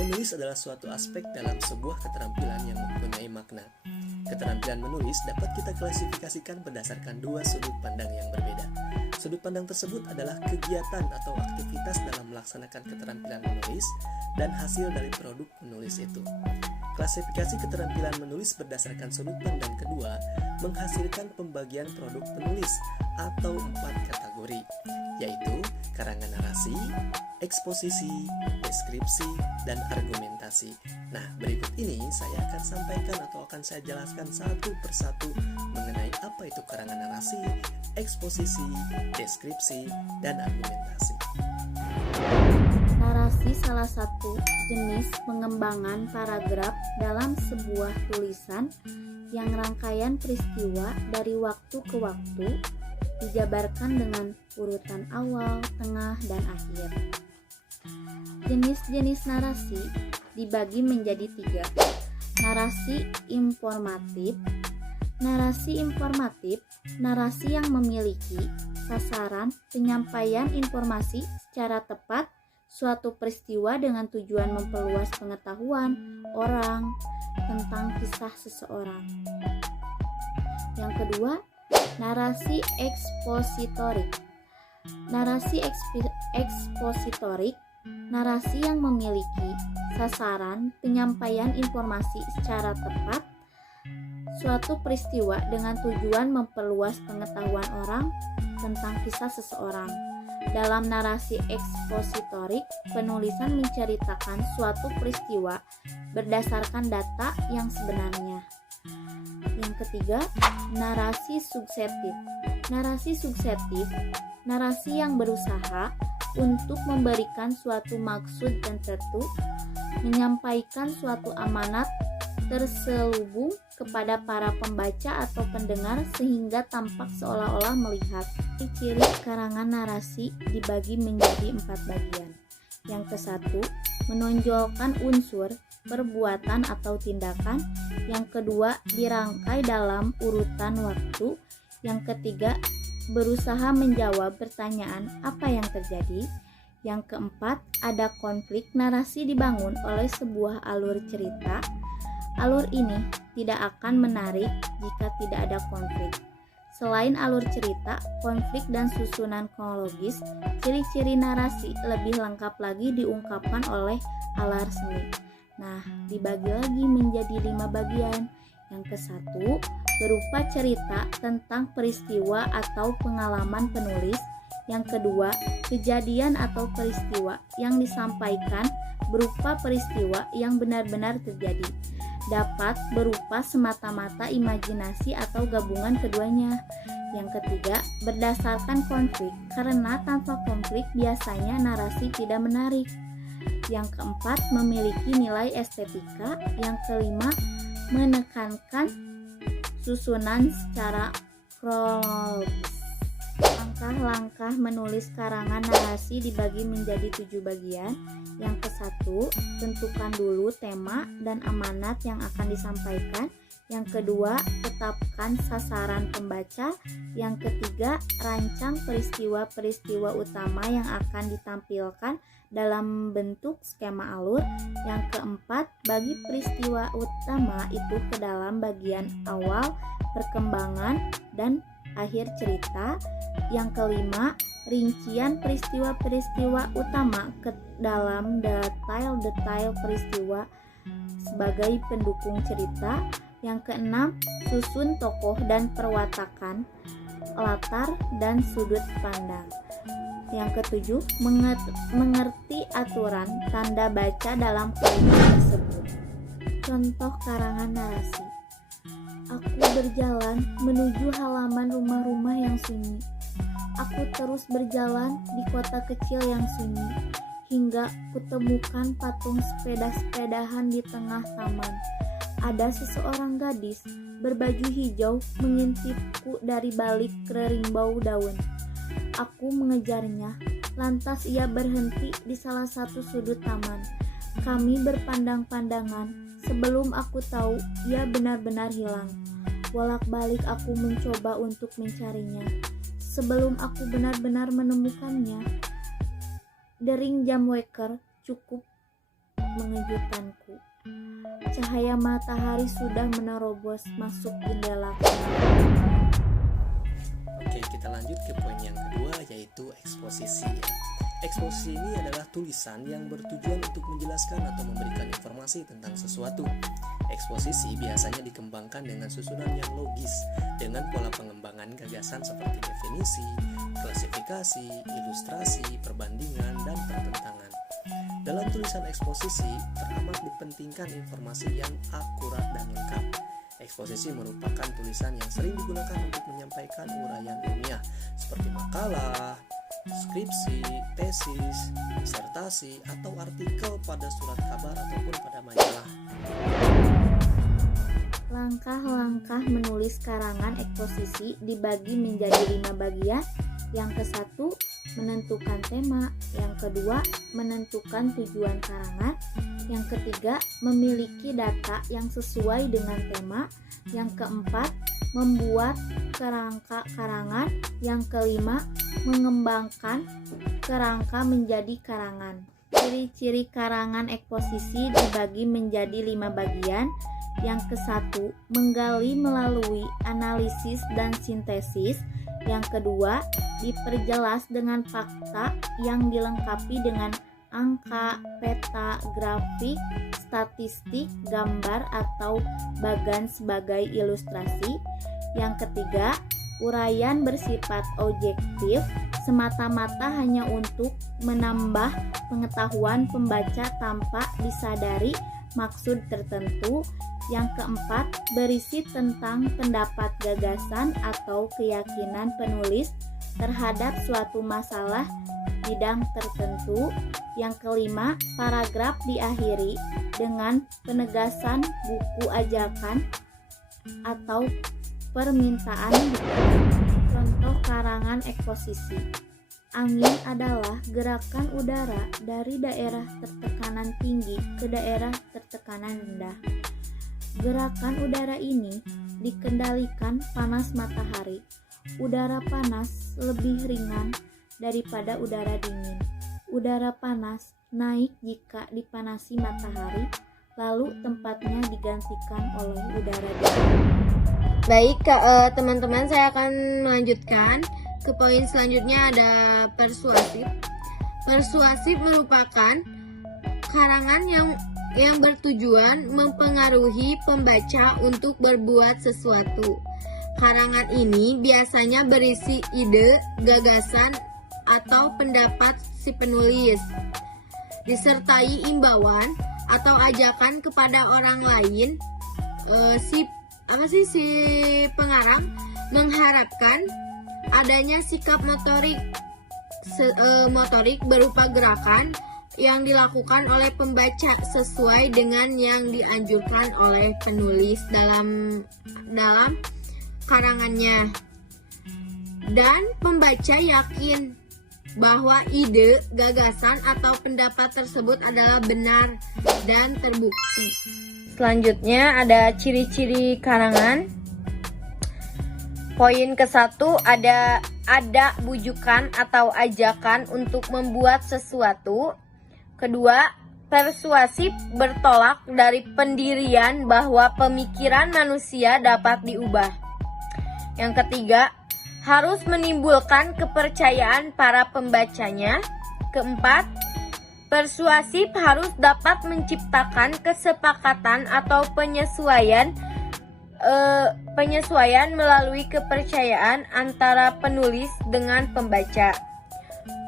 Menulis adalah suatu aspek dalam sebuah keterampilan yang mempunyai makna. Keterampilan menulis dapat kita klasifikasikan berdasarkan dua sudut pandang yang berbeda. Sudut pandang tersebut adalah kegiatan atau aktivitas dalam melaksanakan keterampilan menulis dan hasil dari produk menulis itu. Klasifikasi keterampilan menulis berdasarkan sudut pandang kedua menghasilkan pembagian produk penulis atau 4 kategori, yaitu karangan narasi, eksposisi, deskripsi, dan argumentasi. Nah, berikut ini saya akan sampaikan atau akan saya jelaskan satu persatu mengenai apa itu karangan narasi, eksposisi, deskripsi, dan argumentasi. Narasi salah satu jenis pengembangan paragraf dalam sebuah tulisan yang rangkaian peristiwa dari waktu ke waktu dijabarkan dengan urutan awal, tengah, dan akhir. Jenis-jenis narasi dibagi menjadi 3. Narasi informatif. Narasi informatif, narasi yang memiliki sasaran penyampaian informasi secara tepat suatu peristiwa dengan tujuan memperluas pengetahuan orang tentang kisah seseorang. Yang kedua, narasi ekspositorik. Narasi ekspositorik, narasi yang memiliki sasaran penyampaian informasi secara tepat suatu peristiwa dengan tujuan memperluas pengetahuan orang tentang kisah seseorang. Dalam narasi ekspositorik, penulisan menceritakan suatu peristiwa berdasarkan data yang sebenarnya. Yang ketiga, narasi suksetif. Narasi suksetif, narasi yang berusaha untuk memberikan suatu maksud tertentu, menyampaikan suatu amanat terselubung kepada para pembaca atau pendengar sehingga tampak seolah-olah melihat. Ciri karangan narasi dibagi menjadi 4 bagian. Yang ke-1, menonjolkan unsur perbuatan atau tindakan. Yang kedua, dirangkai dalam urutan waktu. Yang ketiga, berusaha menjawab pertanyaan apa yang terjadi. Yang keempat, ada konflik. Narasi dibangun oleh sebuah alur cerita. Alur ini tidak akan menarik jika tidak ada konflik. Selain alur cerita, konflik dan susunan kronologis, ciri-ciri narasi lebih lengkap lagi diungkapkan oleh alar seni. Nah, dibagi lagi menjadi 5 bagian. Yang ke-1, berupa cerita tentang peristiwa atau pengalaman penulis. Yang kedua, kejadian atau peristiwa yang disampaikan berupa peristiwa yang benar-benar terjadi. Dapat berupa semata-mata imajinasi atau gabungan keduanya. Yang ketiga, berdasarkan konflik, karena tanpa konflik biasanya narasi tidak menarik. Yang keempat, memiliki nilai estetika. Yang kelima, menekankan susunan secara kronologis. Langkah-langkah menulis karangan narasi dibagi menjadi 7 bagian. Yang ke-1, tentukan dulu tema dan amanat yang akan disampaikan. Yang kedua, tetapkan sasaran pembaca. Yang ketiga, rancang peristiwa-peristiwa utama yang akan ditampilkan dalam bentuk skema alur. Yang keempat, bagi peristiwa utama itu ke dalam bagian awal, perkembangan, dan akhir cerita. Yang kelima, rincian peristiwa-peristiwa utama ke dalam detail-detail peristiwa sebagai pendukung cerita. Yang keenam, susun tokoh dan perwatakan, latar dan sudut pandang. Yang ketujuh, mengerti aturan tanda baca dalam kalimat tersebut. Contoh karangan narasi. Aku berjalan menuju halaman rumah-rumah yang sunyi. Aku terus berjalan di kota kecil yang sunyi, hingga kutemukan patung sepeda-sepedahan di tengah taman. Ada seseorang gadis berbaju hijau mengintipku dari balik kerimbau daun. Aku mengejarnya, lantas ia berhenti di salah satu sudut taman. Kami berpandang-pandangan, sebelum aku tahu ia benar-benar hilang. Bolak-balik aku mencoba untuk mencarinya. Sebelum aku benar-benar menemukannya, dering jam waker cukup mengejutkanku. Cahaya matahari sudah menerobos masuk jendelaku. Oke, kita lanjut ke poin yang kedua, yaitu eksposisi ya. Eksposisi ini adalah tulisan yang bertujuan untuk menjelaskan atau memberikan informasi tentang sesuatu. Eksposisi biasanya dikembangkan dengan susunan yang logis, dengan pola pengembangan gagasan seperti definisi, klasifikasi, ilustrasi, perbandingan, dan pertentangan. Dalam tulisan eksposisi, teramat dipentingkan informasi yang akurat dan lengkap. Eksposisi merupakan tulisan yang sering digunakan untuk menyampaikan uraian ilmiah, seperti makalah, skripsi, tesis, disertasi, atau artikel pada surat kabar ataupun pada majalah. Langkah-langkah menulis karangan eksposisi dibagi menjadi 5 bagian. Yang ke-1, menentukan tema. Yang kedua, menentukan tujuan karangan. Yang ketiga, memiliki data yang sesuai dengan tema. Yang keempat, membuat kerangka karangan. Yang kelima, mengembangkan kerangka menjadi karangan. Ciri-ciri karangan eksposisi dibagi menjadi 5 bagian. Yang ke-1, menggali melalui analisis dan sintesis. Yang kedua, diperjelas dengan fakta yang dilengkapi dengan angka, peta, grafik, statistik, gambar, atau bagan sebagai ilustrasi. Yang ketiga, uraian bersifat objektif, semata-mata hanya untuk menambah pengetahuan pembaca tanpa disadari maksud tertentu. Yang keempat, berisi tentang pendapat, gagasan, atau keyakinan penulis terhadap suatu masalah bidang tertentu. Yang kelima, paragraf diakhiri dengan penegasan buku ajakan atau permintaan. Contoh karangan eksposisi. Angin adalah gerakan udara dari daerah tertekanan tinggi ke daerah tertekanan rendah. Gerakan udara ini dikendalikan panas matahari. Udara panas lebih ringan daripada udara dingin. Udara panas naik jika dipanasi matahari, lalu tempatnya digantikan oleh udara dingin. Baik, teman-teman, saya akan melanjutkan ke poin selanjutnya, ada persuasif. Persuasif merupakan karangan yang bertujuan mempengaruhi pembaca untuk berbuat sesuatu. Karangan ini biasanya berisi ide, gagasan, atau pendapat si penulis, disertai imbauan atau ajakan kepada orang lain. Si pengarang mengharapkan adanya sikap motorik berupa gerakan yang dilakukan oleh pembaca sesuai dengan yang dianjurkan oleh penulis dalam karangannya, dan pembaca yakin bahwa ide, gagasan, atau pendapat tersebut adalah benar dan terbukti. Selanjutnya ada ciri-ciri karangan. Poin ke-1, ada bujukan atau ajakan untuk membuat sesuatu. Kedua, persuasif bertolak dari pendirian bahwa pemikiran manusia dapat diubah. Yang ketiga, harus menimbulkan kepercayaan para pembacanya. Keempat, persuasif harus dapat menciptakan kesepakatan atau penyesuaian melalui kepercayaan antara penulis dengan pembaca.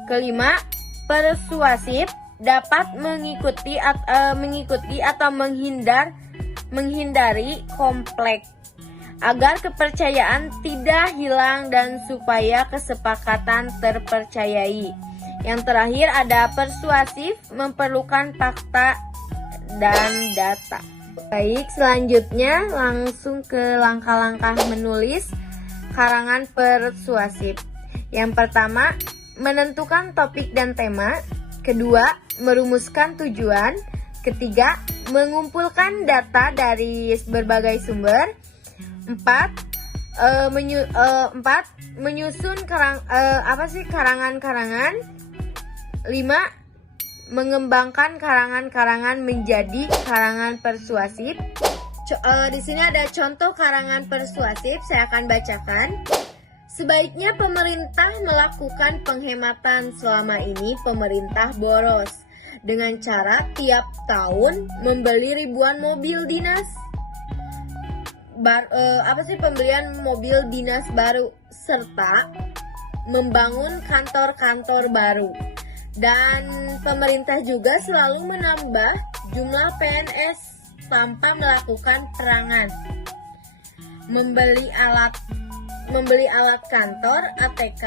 Kelima, persuasif dapat mengikuti atau menghindari konflik agar kepercayaan tidak hilang dan supaya kesepakatan terpercayai. Yang terakhir ada persuasif memerlukan fakta dan data. Baik, selanjutnya langsung ke langkah-langkah menulis karangan persuasif. Yang pertama, menentukan topik dan tema. Kedua, merumuskan tujuan. Ketiga, mengumpulkan data dari berbagai sumber. Empat, menyusun karangan-karangan. 5, mengembangkan karangan-karangan menjadi karangan persuasif. Di sini ada contoh karangan persuasif, saya akan bacakan. Sebaiknya pemerintah melakukan penghematan, selama ini pemerintah boros dengan cara tiap tahun membeli ribuan mobil dinas. Pembelian mobil dinas baru serta membangun kantor-kantor baru. Dan pemerintah juga selalu menambah jumlah PNS tanpa melakukan perangan. Membeli alat kantor ATK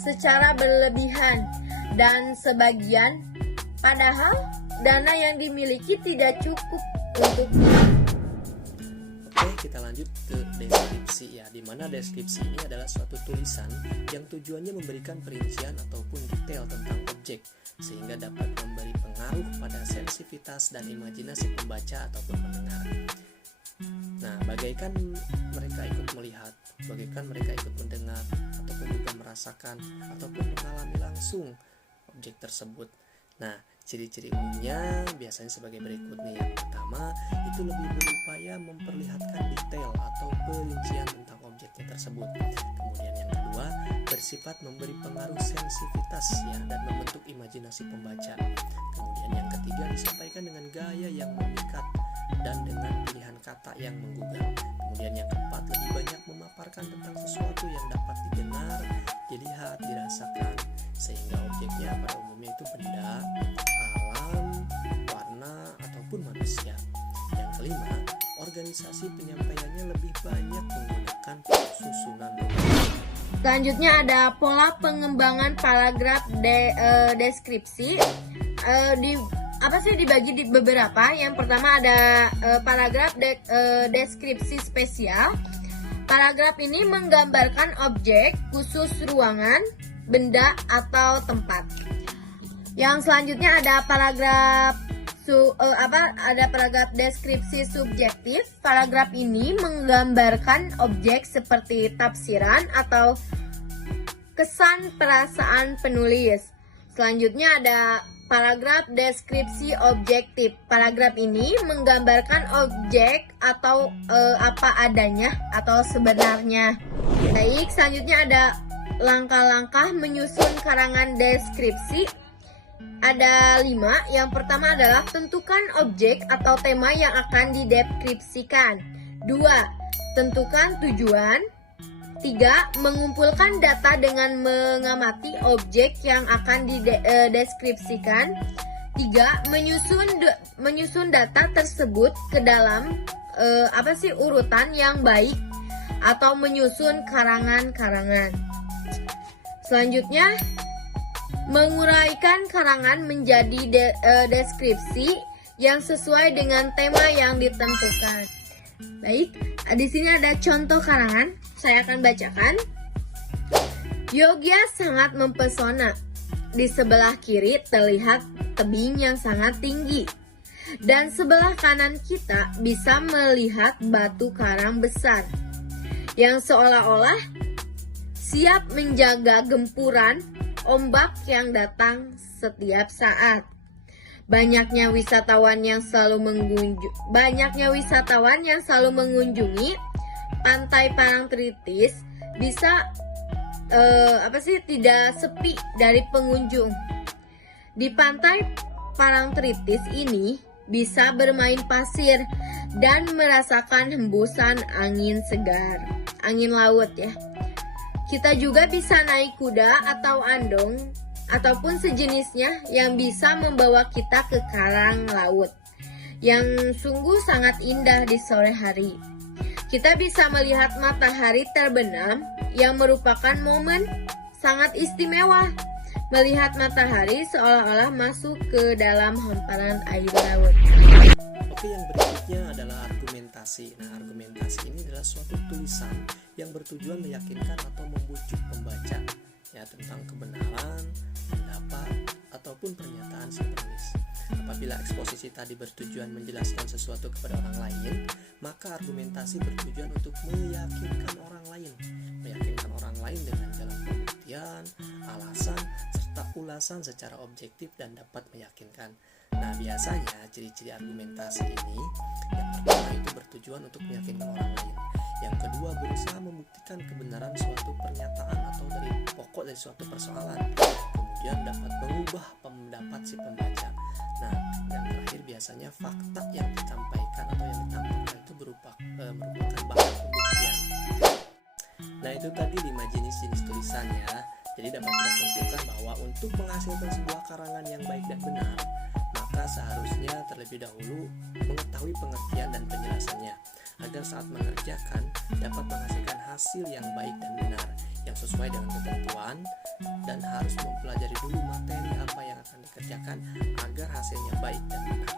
secara berlebihan dan sebagian, padahal dana yang dimiliki tidak cukup untuk. Oke, kita lanjut ke deskripsi ya, di mana deskripsi ini adalah suatu tulisan yang tujuannya memberikan perincian ataupun detail tentang objek sehingga dapat memberi pengaruh pada sensitivitas dan imajinasi pembaca ataupun pendengar. Nah, bagaikan mereka ikut melihat, bagaikan mereka ikut mendengar ataupun juga merasakan ataupun mengalami langsung objek tersebut. Nah, ciri-ciri umumnya biasanya sebagai berikut nih. Yang pertama, itu lebih berupaya memperlihatkan detail atau perincian tentang objeknya tersebut. Kemudian yang kedua, bersifat memberi pengaruh sensitivitas ya, dan membentuk imajinasi pembaca. Kemudian yang ketiga, disampaikan dengan gaya yang memikat dan dengan pilihan kata yang menggugah. Kemudian yang keempat, lebih banyak memaparkan tentang sesuatu yang dapat didengar, dilihat, dirasakan, sehingga objeknya pada umumnya itu benda, alam, warna, ataupun manusia. Yang kelima, organisasi penyampaiannya lebih banyak menggunakan susunan. Selanjutnya ada pola pengembangan paragraf deskripsi. Dibagi di beberapa. Yang pertama ada paragraf deskripsi spesial. Paragraf ini menggambarkan objek khusus ruangan, benda atau tempat. Yang selanjutnya ada paragraf deskripsi subjektif. Paragraf ini menggambarkan objek seperti tafsiran atau kesan perasaan penulis. Selanjutnya ada paragraf deskripsi objektif. Paragraf ini menggambarkan objek atau apa adanya atau sebenarnya. Baik, selanjutnya ada langkah-langkah menyusun karangan deskripsi. Ada 5. Yang pertama adalah tentukan objek atau tema yang akan dideskripsikan. 2. Tentukan tujuan. 3. Mengumpulkan data dengan mengamati objek yang akan dideskripsikan. 3. Menyusun data tersebut ke dalam urutan yang baik atau menyusun karangan-karangan. Selanjutnya, menguraikan karangan menjadi deskripsi yang sesuai dengan tema yang ditentukan. Baik, di sini ada contoh karangan. Saya akan bacakan. Yogya sangat mempesona. Di sebelah kiri terlihat tebing yang sangat tinggi. Dan sebelah kanan kita bisa melihat batu karang besar yang seolah-olah siap menjaga gempuran ombak yang datang setiap saat. Banyaknya wisatawan yang selalu mengunjungi pantai Parangtritis bisa tidak sepi dari pengunjung. Di pantai Parangtritis ini bisa bermain pasir dan merasakan hembusan angin segar, angin laut ya. Kita juga bisa naik kuda atau andong ataupun sejenisnya yang bisa membawa kita ke karang laut yang sungguh sangat indah di sore hari. Kita bisa melihat matahari terbenam yang merupakan momen sangat istimewa. Melihat matahari seolah-olah masuk ke dalam hamparan air laut. Oke, yang berikutnya adalah argumentasi. Nah, argumentasi ini adalah suatu tulisan yang bertujuan meyakinkan atau membujuk pembaca ya tentang kebenaran, pendapat, ataupun pernyataan si penulis. Apabila eksposisi tadi bertujuan menjelaskan sesuatu kepada orang lain, maka argumentasi bertujuan untuk meyakinkan orang lain dengan jalan pembuktian, alasan, serta serta ulasan secara objektif dan dapat meyakinkan. Nah, biasanya ciri-ciri argumentasi ini, yang pertama itu bertujuan untuk meyakinkan orang lain. Yang kedua, berusaha membuktikan kebenaran suatu pernyataan atau dari pokok dari suatu persoalan. Kemudian dapat mengubah pendapat si pembaca. Nah, yang terakhir biasanya fakta yang disampaikan atau yang ditampilkan itu merupakan bahan pembuktian. Nah, itu tadi 5 jenis tulisannya. Jadi dapat kita simpulkan bahwa untuk menghasilkan sebuah karangan yang baik dan benar, maka seharusnya terlebih dahulu mengetahui pengertian dan penjelasannya, agar saat mengerjakan dapat menghasilkan hasil yang baik dan benar, yang sesuai dengan ketentuan, dan harus mempelajari dulu materi apa yang akan dikerjakan agar hasilnya baik dan benar.